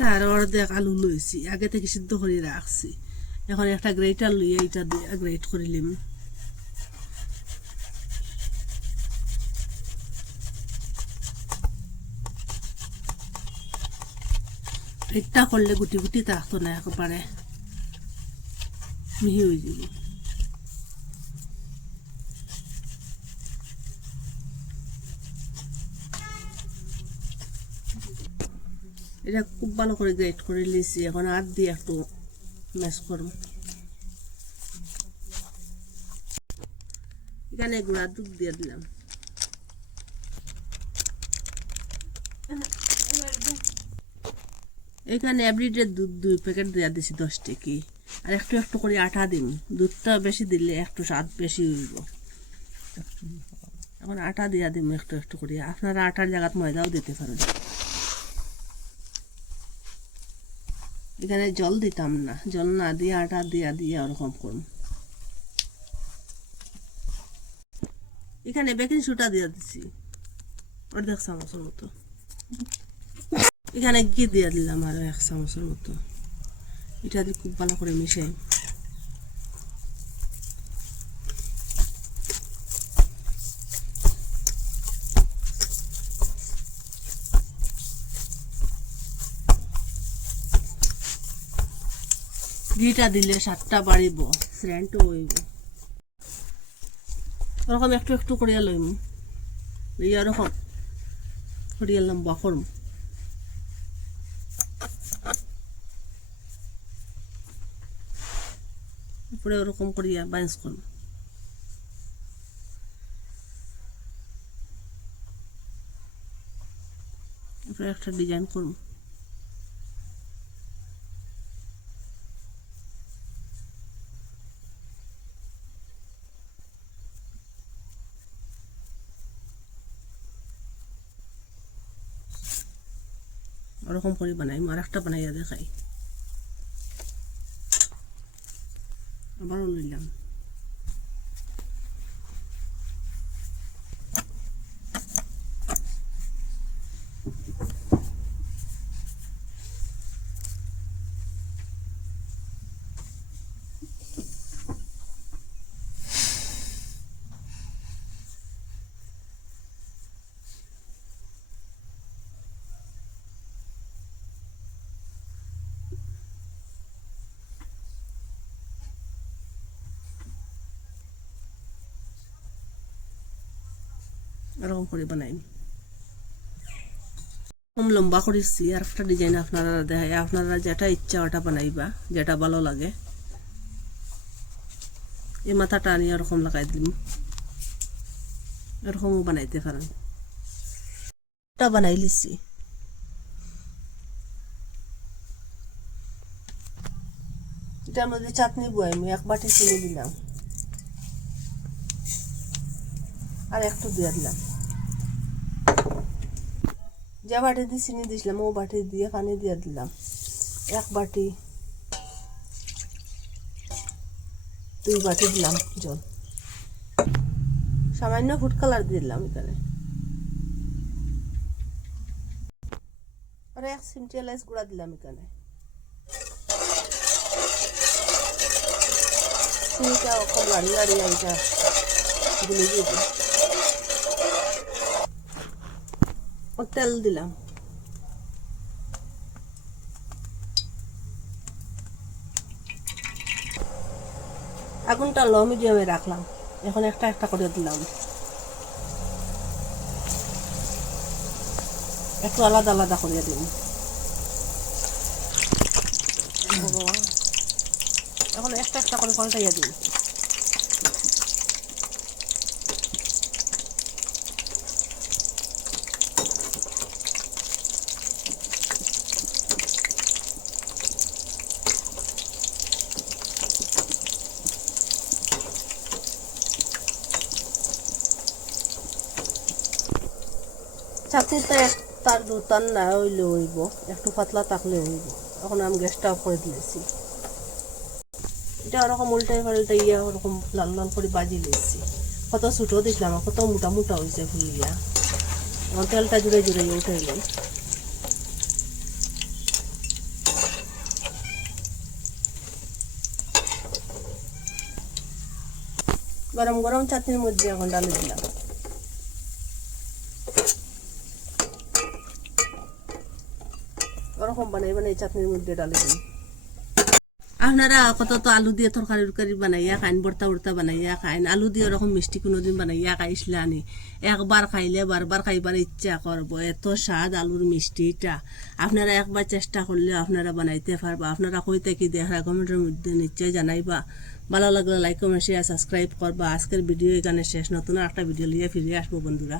একটা আর আলু লইছি, আগে থেকে সিদ্ধ করে রাখছি। এখন একটা গ্রেটার লইয়ে এটা দিয়ে গ্রেট করিলিম এটা করলে গুটি গুটি থাকতো না একেবারে মিহি হয়ে যাব। এটা খুব ভালো করে গ্রেট করে লিছি এখন আর দিয়ে একটু ম্যাশ করব। এখানে গুঁড়া দুধ দিয়ে দিলাম। এখানে এভরিডে দুধ দুই প্যাকেট দেওয়া দিছি দশ টেকি। আর একটু একটু করে আটা দিন দুধটা বেশি দিলে একটু স্বাদ বেশি হইব। এখন আটা দিয়া দিম একটু একটু করে। আপনারা আটার জায়গাত ময়দাও দিতে পারেন। এখানে জল দিতাম না। জল না দিয়ে আটা দিয়া দিয়ে ওরকম করুন এখানে বেকিং সুটা দিয়ে দিছি। অর্ধেক চামচের মতো। এখানে ঘি দিয়ে দিলাম আরও এক চামচের মতো। এটা দিয়ে খুব ভালো করে মিশাই। ঘিটা দিলে স্বাদটা বাড়িব। স্যান্টও হইব। ওরকম একটু একটু করিয়া লইম। লইয়া ওরকম করিয়া লম্বা করম। উপরে ওরকম করিয়া বাইন্স করম। একটা ডিজাইন করম। ওরকম করে বানাই আর একটা বানাইয়া দেখাই। আবারও নিলাম। এরকম করে বানাই। লম্বা করেছি, আর একটা ডিজাইন আপনারা দেখায় আপনারা যেটা ইচ্ছা ওটা বানাইবা, যেটা ভালো লাগে। এই মাথাটা আনি এরকম লাগাই দিলাম এরকমও বানাইতে পারেন। এটা বানাই লিছি। এটার মধ্যে চাটনি বয়ামি এক বাটি চিনি দিলাম। আর একটু দিয়ে দিলাম। যে বাটি দিয়ে চিনি দিয়েছিলাম ও বাটি দিয়ে পানি দিয়ে দিলাম। এক বাটি। দুই বাটি দিলাম জল। সামান্য ফুড কালার দিলাম এখানে। এক সিমটি এলাইচ গুঁড়া দিলাম এখানে। চিনিটা কম লাড়ি লাড়ি এইটা গুলি দিয়ে দিই তেল দিলাম। আগুনটা লো মিডিয়ামে রাখলাম। এখন একটা একটা করে দিলাম। একটু আলাদা আলাদা করে দিন এখন একটা একটা করে পাল্টাইয়া দিন। চাকুতে এক তার দুতান না হইলে হইব, একটু পাতলা থাকলে হইব। এখন আমি গ্যাসটা অফ করে দিয়েছি। এটা ওরকম উল্টাই পাল্টা ইয়ে ওরকম লাল লাল করে বাজি দিয়েছি। কত ছুটো দিছিলাম কত মোটা মোটা হয়েছে ফুলগুলা। আমার তেলটা জুড়ে জুড়ে উঠাইলাম গরম গরম চাটনির মধ্যে এখন ডালে দিলাম। ওরকম বানাই বানাই চাটনির মধ্যে ডালে দিই। আপনারা কত তো আলু দিয়ে তরকারি টরকারি বানাইয়া খাইন, ভর্তা ভর্তা বানাইয়া খাইন। আলু দিয়ে ওরকম মিষ্টি কোনোদিন বানাইয়া খাইছিলানি একবার খাইলে বারবার খাইবার ইচ্ছা করব, এত স্বাদ আলুর মিষ্টিটা। আপনারা একবার চেষ্টা করলে আপনারা বানাইতে পারবা। আপনারা কইতে কি দেখা কমেন্টের মধ্যে নিশ্চয় জানাইবা। ভালো লাগলে লাইক কমেন্ট শেয়ার সাবস্ক্রাইব করবা। আজকের ভিডিও এখানে শেষ। নতুন একটা ভিডিও নিয়ে ফিরে আসব বন্ধুরা।